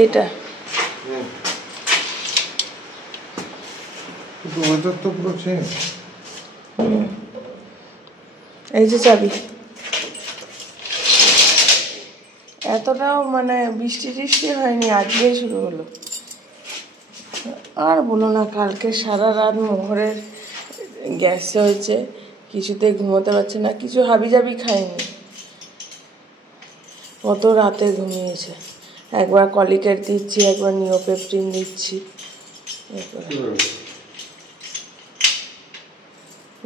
এইটা তো পুরো চেঞ্জ। এই যে চাবি। এতটাও মানে বৃষ্টি টিষ্টি হয়নি, আজকেই শুরু হলো। আর বলো না, কালকে সারা রাত মোহরের গ্যাস হয়েছে, কিছুতেই ঘুমোতে পারছে না, কিছু হাবিজাবি খায়নি, কত রাতে ঘুমিয়েছে। একবার কলিকেট দিচ্ছি, একবার নিওপেপটিন দিচ্ছি।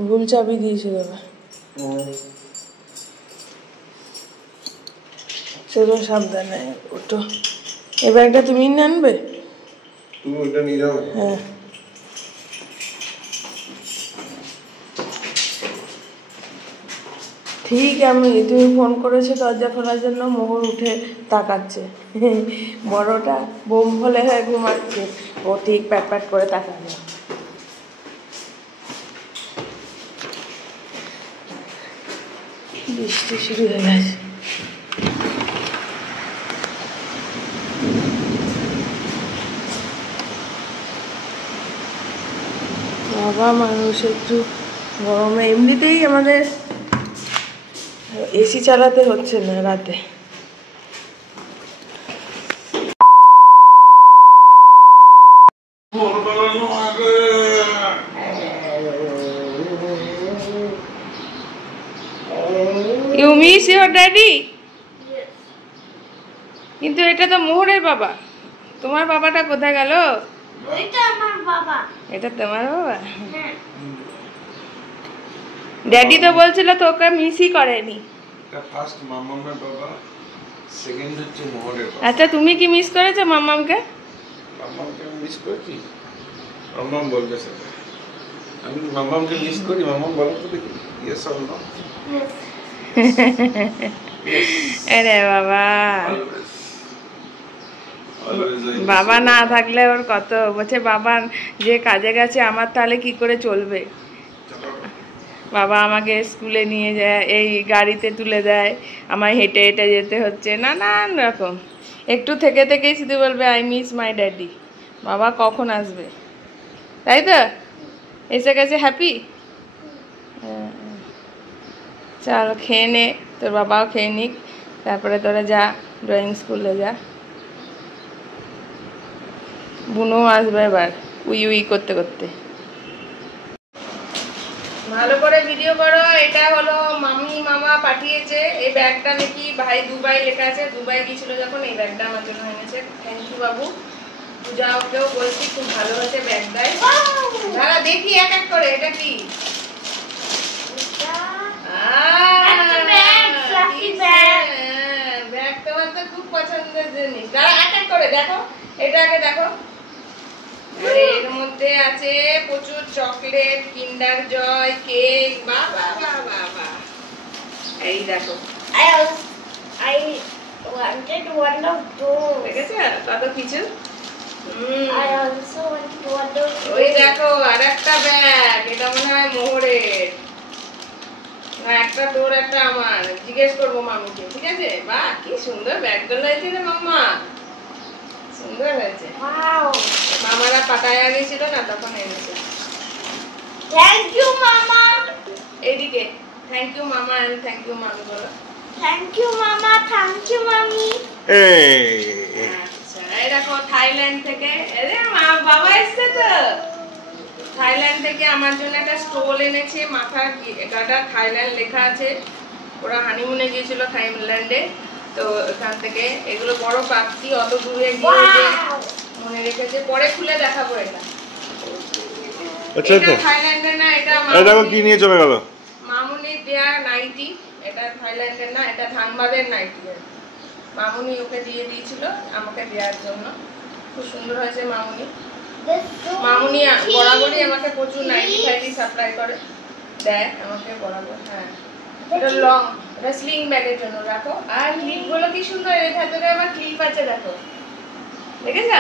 ভুল চাবি দিয়েছিল এবার, সেগুলো সাবধানে ওটো। এবার একটা তুমি আনবে, তুমি ওটা নিয়ে যাও। হ্যাঁ ঠিক। তুমি ফোন করেছো দরজা খোলার জন্য, মোহর উঠে তাকাচ্ছে। বড়টা বোম হলে হয়ে ঘুমাচ্ছে, ও ঠিক প্যাট প্যাট করে তাকাবে। বৃষ্টি শুরু হয়ে গেছে। বাবা, মানুষ একটু গরমে এমনিতেই আমাদের এসি চালাতে হচ্ছে না রাতে। You miss your daddy? কিন্তু এটা তো মোহরের বাবা, তোমার বাবাটা কোথায় গেল? এটা আমার বাবা। এটা তোমার বাবা? হ্যাঁ। ড্যাডি তো বলছিল তোকে মিসই করেনি। এটা ফার্স্ট মামামের বাবা, সেকেন্ড হচ্ছে মোহরের বাবা। আচ্ছা, তুমি কি মিস করেছো মামামকে? মামামকে মিস করেছি? মামাম বলবে সেটা। আমি মামামকে মিস করি, মামাম বলো তো দেখি। Yes or no? আরে বাবা, বাবা না থাকলে ওর কত বলছে, বাবা যে কাজে গেছে আমার তাহলে কি করে চলবে। বাবা আমাকে স্কুলে নিয়ে যায়, এই গাড়িতে তুলে দেয়, আমায় হেঁটে হেঁটে যেতে হচ্ছে, নানান রকম। একটু থেকে থেকেই শুধু বলবে আই মিস মাই ড্যাডি। বাবা কখন আসবে, তাই তো? এসে গেছে হ্যাপি। চল খেয়ে নে, তোর বাবাও খেয়ে নিক, তারপরে তোরা যা ড্রয়িং স্কুলে যা। বুনো আসবে এবার উই উই করতে করতে। ভালো করে ভিডিও করো। এটা হলো মামি মামা পাঠিয়েছে, এই ব্যাগটা নাকি ভাই দুবাই লেখা আছে, দুবাই গিয়েছিল যখন এই ব্যাগটা আমার জন্য এনেছে। থ্যাংক ইউ বাবু। পূজা ওকেও বলছি খুব ভালো হয়েছে ব্যাগটায়। দাঁড়া দেখি এক এক করে, এটা কি? ব্যাগ তোমার তো খুব পছন্দের জিনিস। দাঁড়া এক এক করে দেখো, এটা আগে দেখো। এর মধ্যে আছে প্রচুর চকলেট, কিন্ডার জয়, কেক। বাবা বাবা বাবা, এই দেখো। I wanted one of those. দেখেছো কত কিছু? I also wanted one of those. ওই দেখো আরেকটা ব্যাগ, এটা মনে হয় মোহরের। না, একটা তোর একটা আমার। জিজ্ঞেস করবো মামিকে, ঠিক আছে? বাহ, কি সুন্দর ব্যাগগুলো হয়েছে রে মাম্মা, সুন্দর হয়েছে। Wow. মামারা পাটায়া গেছিল না, তখন এনেছে। Thank you, Mama. এইদিকে থ্যাংক ইউ মামা এন্ড থ্যাংক ইউ মামি বলো। Thank you, Mama. Thank you, Mommy. আচ্ছা, এই দেখো থাইল্যান্ড থেকে, আরে মা বাবা এসেছে তো। থাইল্যান্ড থেকে আমার জন্য একটা স্টোল এনেছে, মাথা গাটা থাইল্যান্ড লেখা আছে। ওরা হানিমুনে গিয়েছিল থাইল্যান্ডে, তো এখান থেকে এগুলো বড় পাখি, অত দূরে গিয়ে মনে রেখেছে। পরে খুলে দেখাবো এটা। আচ্ছা এটা থাইল্যান্ডের না, এটা দেখো কি নিয়ে চলে গেল। মামুনি দেয়া নাইটি। এটা থাইল্যান্ডের না, এটা ধানবাদের নাইটি। মামুনি ওকে দিয়ে দিয়েছিল আমাকে দেওয়ার জন্য। খুব সুন্দর হয়েছে মামুনি। মামুনি বরাবরই আমাকে প্রচুর নাইটি ফাইটি সাপ্লাই করে, দেয় আমাকে বরাবর। হ্যাঁ, এটা লং, এটা স্লিং ব্যাগের জন্য রাখো। আর ক্লিপ গুলো কি সুন্দর, এর ভেতরে আবার ক্লিপ আছে দেখো, দেখেছ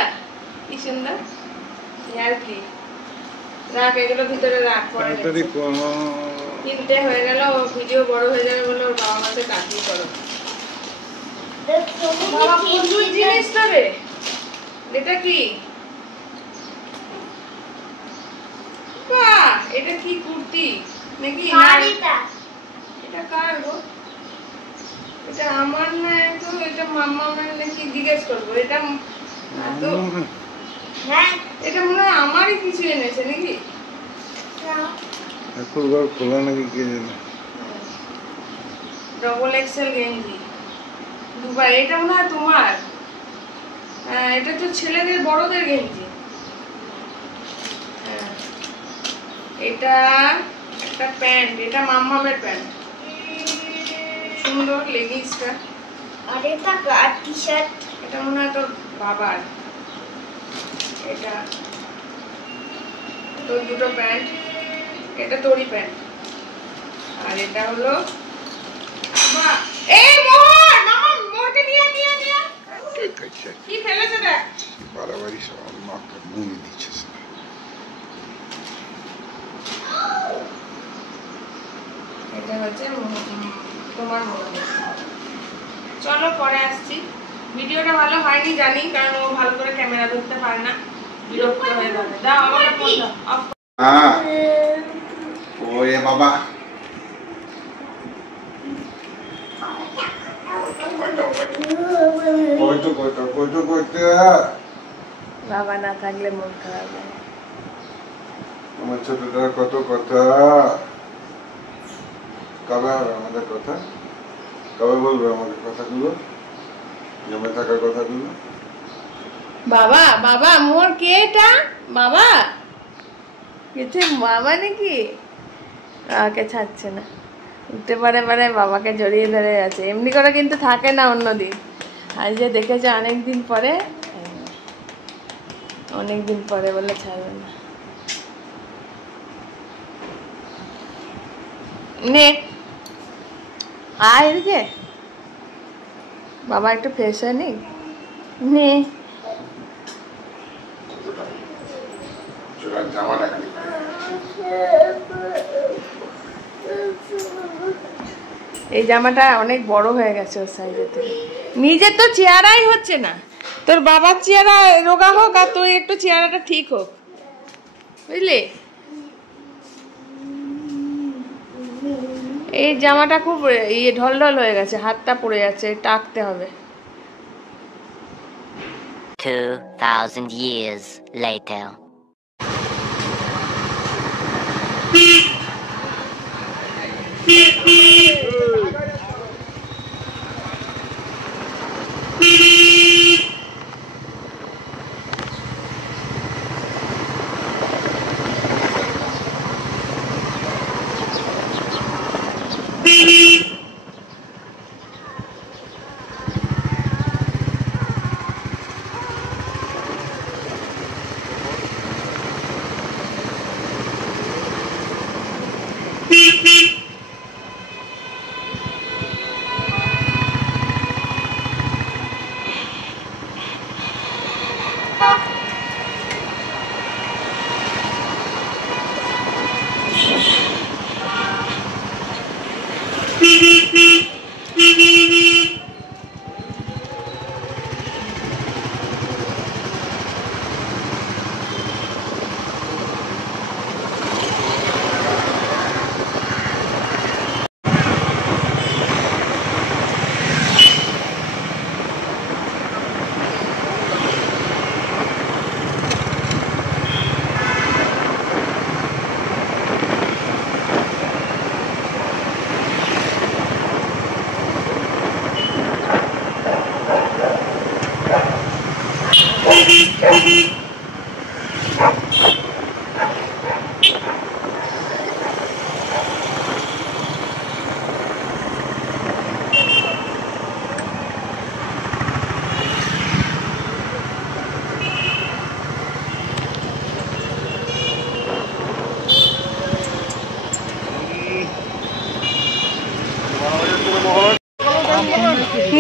কি সুন্দর হেয়ার ক্লিপ। রাখ, এগুলো ভিতরে রাখ, পরে কিনতে হয়ে গেল। ভিডিও বড় হয়ে যাবে বলে ওর বাবা মাকে তাকিয়ে করো। There's so বাবা many প্রচুর things. জিনিস তো রে। এটা কি? বাহ, এটা কি কুর্তি নাকি? এটা কার গো? এটা আমার না, তো এটা মাম্মামের নাকি জিজ্ঞেস করবো। এটা তো হ্যাঁ, এটা মনে হয় আমারই কিছু এনেছে নাকি? খোলা নাকি কে জানে। ডবল এক্সেল গেঞ্জি দুবার। এটা মনে হয় তোমার। হ্যাঁ, এটা তো ছেলেদের বড়দের গেঞ্জি। হ্যাঁ, এটা একটা প্যান্ট, এটা মাম্মামের প্যান্ট, সুন্দর লেগিংসটা। আর এটা কার টি শার্ট? এটা মনে হয় তোর বাবার। এটা তোর দুটো প্যান্ট, এটা তোরই প্যান্ট। আর এটা হলো এই মোহর, মামা মোহরকে নিয়ে নিয়ে নিয়ে কি ফেলেছে দেখ। বাড়াবাড়ি সব মাকে ঘুমিয়ে দিচ্ছে। এটা হচ্ছে তোমার মোহর। চলো পরে আসছি। ভিডিওটা ভালো হয়নি জানি, কারণ ও ভালো করে ক্যামেরা ধরতে পারে না, বিরক্ত হয়ে যাবে। দাও আমাকে ফোন দাও, অফ। হ্যাঁ ওরে বাবা, বাবা না থাকলে মন খারাপ হয়। আমার ছোটটা কত কথা। কবে হবে আমাদের কথা? কবে বলবে আমাকে কথাগুলো, জমে থাকার কথাগুলো? বাবা বাবা মোর কে এটা? বাবা কিছু বাবা নাকি? বাবাকে ছাড়ছে না, উঠতে পারে পারে বাবাকে জড়িয়ে ধরে আছে। এমনি করে কিন্তু থাকে না অন্যদিন। আজ যে দেখেছে অনেকদিন পরে, অনেকদিন পরে বলে ছাড়বে না। নে আয় এদিকে, বাবা একটু ফ্রেশ হয়ে নি। নে জামাটা এই জামাটা অনেক বড় হয়ে গেছে ওর সাইজের থেকে। নিজের তো চেহারাই হচ্ছে না। তোর বাবার চেহারা রোগা হোক আর তুই একটু চেহারাটা ঠিক হোক, বুঝলি? এই জামাটা খুব ঢলঢল হয়ে গেছে, হাতটা পড়ে যাচ্ছে, টাকতে হবে। 2000 years later.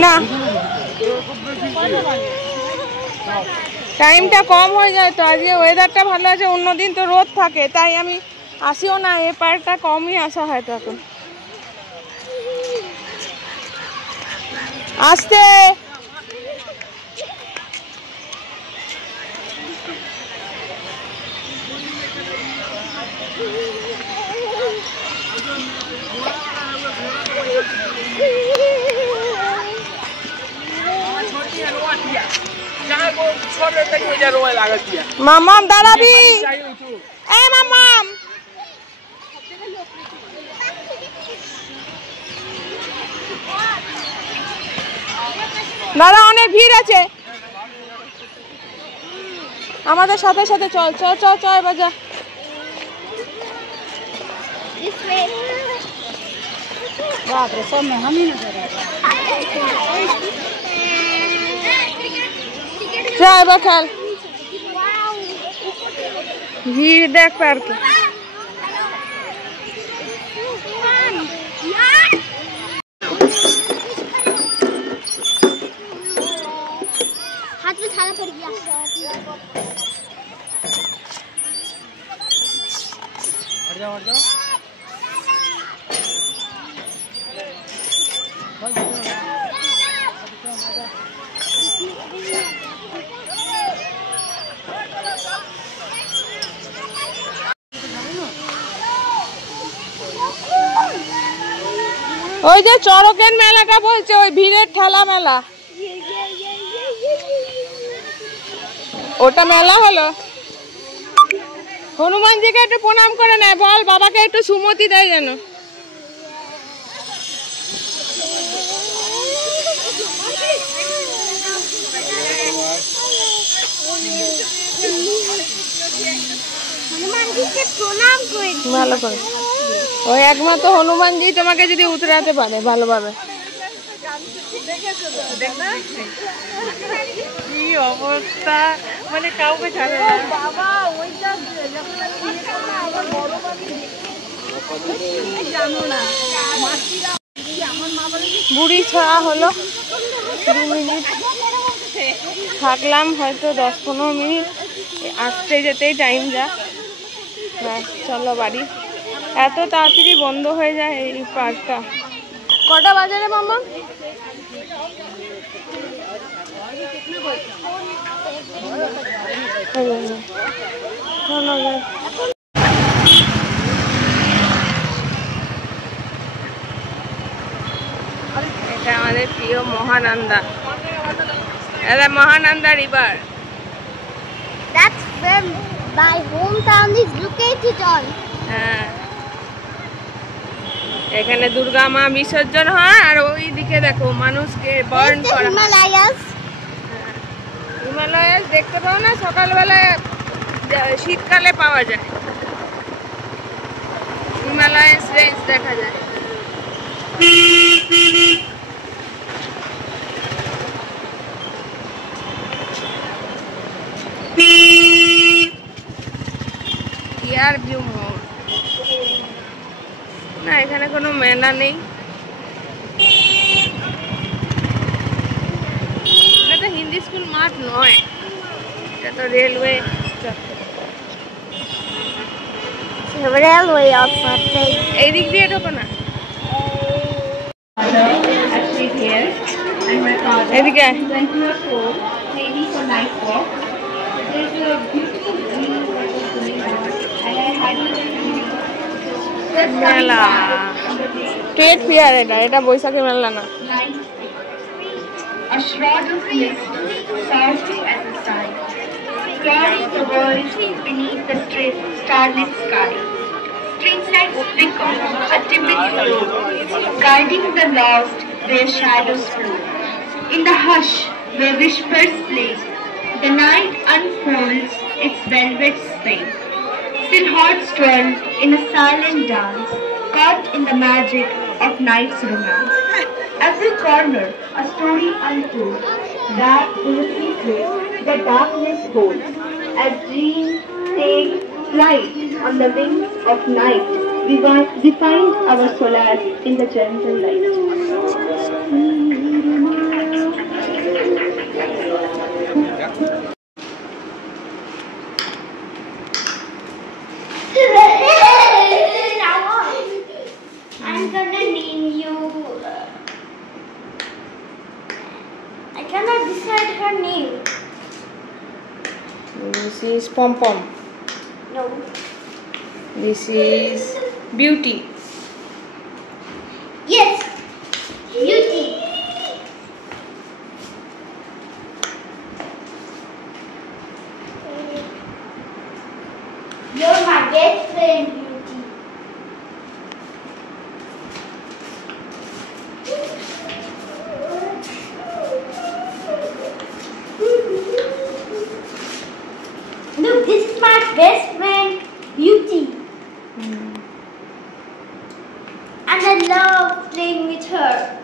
না টাইমটা কম হয়ে যায় তো, আজকে ওয়েদারটা ভালো আছে, অন্যদিন তো রোদ থাকে, তাই আমি আসিও না। এ পার্কটা কমই আসা হয় তো এখন। আসতে মামাম দাঁড়াবি, এ মামাম দাঁড়া, অনেক ভিড় আছে। আমাদের সাথে সাথে চল চল চল চল বাজা। बापरे सब में हम ही नजर आ চল এবার খেল। ভিড় দেখ পার্কে। हाथ में छाला पड़ गया। हट जाओ हट जाओ। ওই যে চড়কের মেলাটা বলছে, ওই ভিড়ের ঠেলা মেলা, ওটা মেলা হলো। হনুমানজিকে একটু প্রণাম করে নেয়, বল বাবাকে একটু সুমতি দেয় যেন। हनुमान जी के प्रणाम করে ভালো করে, ওই একমাত্র হনুমানজি তোমাকে যদি উতরাতে পারে ভালোভাবে। কি অবস্থা, মানে কাউকে ছাড়ে না বাবা। ওইটা যখন আমার বড় মামি জানো না, বুড়ি ছাড়া হলো 2 মিনিট থাকলাম, হয়তো 10-15 মিনিট, আসতে যেতেই টাইম যা। ব্যাস চলো বাড়ি। এত তাড়াতাড়ি বন্ধ হয়ে যায় এই পার্কটা। কটা বাজে রে মামা? এটা আমাদের প্রিয় মহানন্দা, এটা Mahananda river. That's where my hometown is located on. হ্যাঁ, এখানে দুর্গা মা বিসর্জন হয়, আর ওই দিকে দেখো মানুষকে বার্ন It's the করা হয়। Himalayas. হিমালয়াস দেখতে পাও না, সকালবেলায় শীতকালে পাওয়া যায়। হিমালয়াস রেঞ্জ দেখা যায়। ইয়ার ভিউ মোড় না, এখানে কোনো মেলা নেই। এটা তো হিন্দি স্কুল মাঠ নয়, এটা তো রেলওয়ে চত্বর। Railway also take. এই দিক দিয়ে ঢোকো না, এদিকে আয়। মেলা ট্রেড ফেয়ার, এটা বৈশাখী মেলা না। A shroud of mist, sorrowful as the sign, clouding the world beneath the starlit sky. Street lights flicker, a timid glow, guiding the lost where shadows flow. In the hush where whispers play, the night unfolds its velvet spray. Still hearts twirl in a silent dance, caught in the magic of night's romance. Every corner a story untold, wrapped in a secret that darkness holds. As dreams take flight on the wings of night, we find our solace in the gentle light. I'm gonna name you. I cannot decide her name. This is Pom Pom. No. This is Beauty. Yes. Beauty. love playing with her.